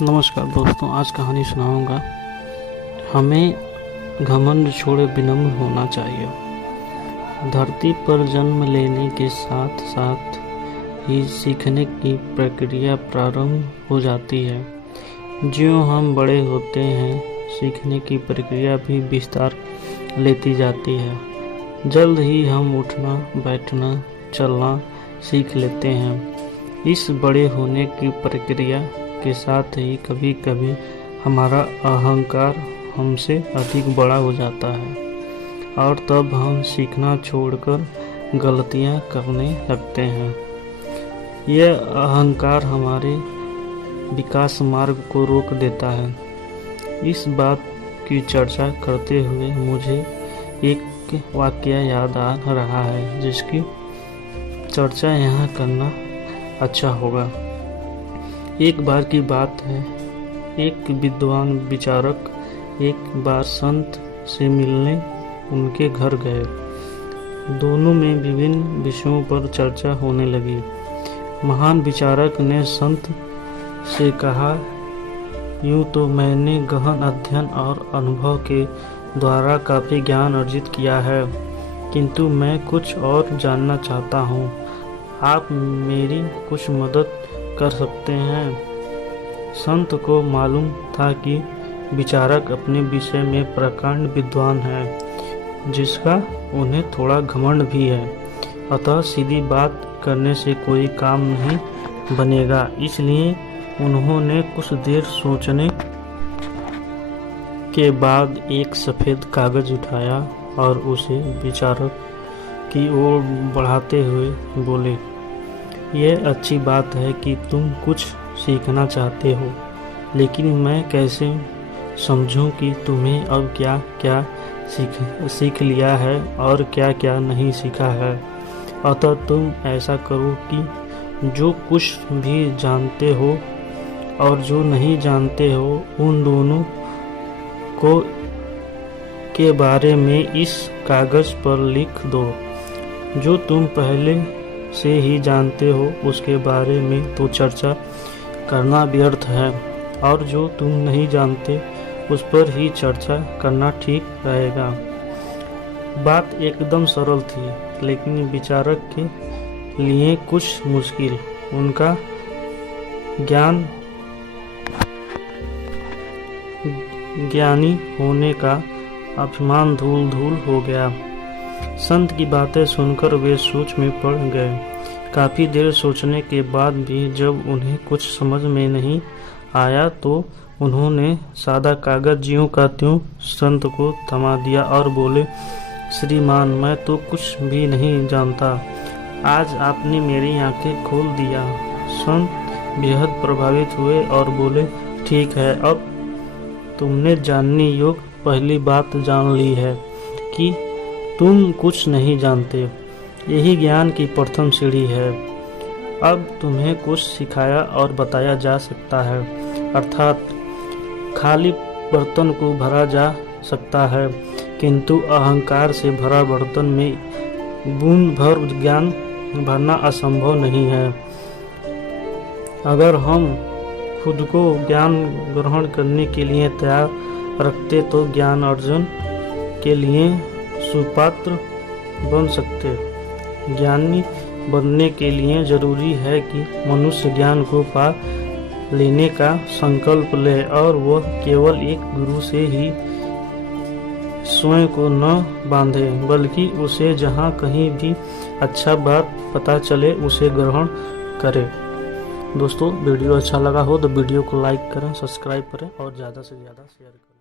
नमस्कार दोस्तों, आज कहानी सुनाऊंगा। हमें घमंड छोड़े विनम्र होना चाहिए। धरती पर जन्म लेने के साथ साथ ही सीखने की प्रक्रिया प्रारंभ हो जाती है। ज्यों हम बड़े होते हैं, सीखने की प्रक्रिया भी विस्तार लेती जाती है। जल्द ही हम उठना, बैठना, चलना सीख लेते हैं। इस बड़े होने की प्रक्रिया के साथ ही कभी कभी हमारा अहंकार हमसे अधिक बड़ा हो जाता है और तब हम सीखना छोड़कर गलतियां करने लगते हैं। यह अहंकार हमारे विकास मार्ग को रोक देता है। इस बात की चर्चा करते हुए मुझे एक वाकया याद आ रहा है, जिसकी चर्चा यहाँ करना अच्छा होगा। एक बार की बात है, एक विद्वान विचारक एक बार संत से मिलने उनके घर गए। दोनों में विभिन्न विषयों पर चर्चा होने लगी। महान विचारक ने संत से कहा, यूं तो मैंने गहन अध्ययन और अनुभव के द्वारा काफी ज्ञान अर्जित किया है, किंतु मैं कुछ और जानना चाहता हूँ। आप मेरी कुछ मदद कर सकते हैं। संत को मालूम था कि विचारक अपने विषय में प्रकांड विद्वान है, जिसका उन्हें थोड़ा घमंड भी है, अतः सीधी बात करने से कोई काम नहीं बनेगा। इसलिए उन्होंने कुछ देर सोचने के बाद एक सफेद कागज उठाया और उसे विचारक की ओर बढ़ाते हुए बोले, यह अच्छी बात है कि तुम कुछ सीखना चाहते हो, लेकिन मैं कैसे समझूं कि तुम्हें अब क्या क्या सीख लिया है और क्या क्या नहीं सीखा है। अतः तुम ऐसा करो कि जो कुछ भी जानते हो और जो नहीं जानते हो, उन दोनों को के बारे में इस कागज पर लिख दो। जो तुम पहले से ही जानते हो उसके बारे में तो चर्चा करना व्यर्थ है, और जो तुम नहीं जानते उस पर ही चर्चा करना ठीक रहेगा। बात एकदम सरल थी, लेकिन विचारक के लिए कुछ मुश्किल। उनका ज्ञानी होने का अभिमान धूल धूल हो गया। संत की बातें सुनकर वे सोच में पड़ गए। काफी देर सोचने के बाद भी जब उन्हें कुछ समझ में नहीं आया तो उन्होंने सादा कागज ज्यों का त्यों संत को थमा दिया और बोले, श्रीमान, मैं तो कुछ भी नहीं जानता। आज आपने मेरी आंखें खोल दिया। संत बेहद प्रभावित हुए और बोले, ठीक है, अब तुमने जानने योग्य पहली बात जान ली है कि तुम कुछ नहीं जानते। यही ज्ञान की प्रथम सीढ़ी है। अब तुम्हें कुछ सिखाया और बताया जा सकता है, अर्थात खाली बर्तन को भरा जा सकता है, किंतु अहंकार से भरा बर्तन में बूंद भर ज्ञान भरना असंभव नहीं है। अगर हम खुद को ज्ञान ग्रहण करने के लिए तैयार रखते तो ज्ञान अर्जन के लिए सुपात्र बन सकते। ज्ञानी बनने के लिए जरूरी है कि मनुष्य ज्ञान को पा लेने का संकल्प ले, और वह केवल एक गुरु से ही स्वयं को न बांधे, बल्कि उसे जहाँ कहीं भी अच्छा बात पता चले उसे ग्रहण करे। दोस्तों, वीडियो अच्छा लगा हो तो वीडियो को लाइक करें, सब्सक्राइब करें और ज़्यादा से ज़्यादा शेयर करें।